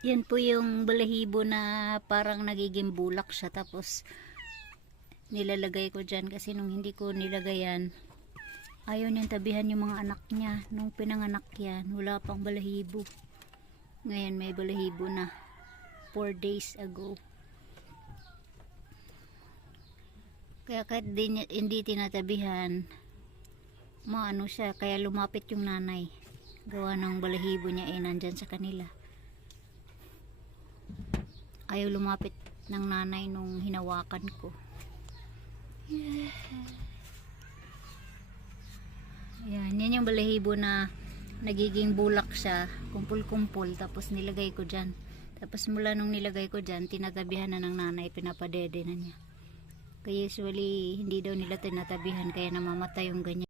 Yan po yung balahibo na parang nagiging bulak siya, tapos nilalagay ko dyan kasi nung hindi ko nilagayan, ayaw niyang tabihan yung mga anak niya. Nung pinanganak yan, wala pang balahibo. Ngayon may balahibo na 4 days ago. Kaya kahit hindi tinatabihan, maano siya, kaya lumapit yung nanay. Gawa ng balahibo niya nandyan sa kanila. Ayaw lumapit ng nanay nung hinawakan ko. Yan yung balahibo na nagiging bulak siya, kumpul-kumpul, tapos nilagay ko dyan. Tapos mula nung nilagay ko dyan, tinatabihan na ng nanay, pinapadede na niya. Kaya usually hindi daw nila tinatabihan, kaya namamatay yung ganyan.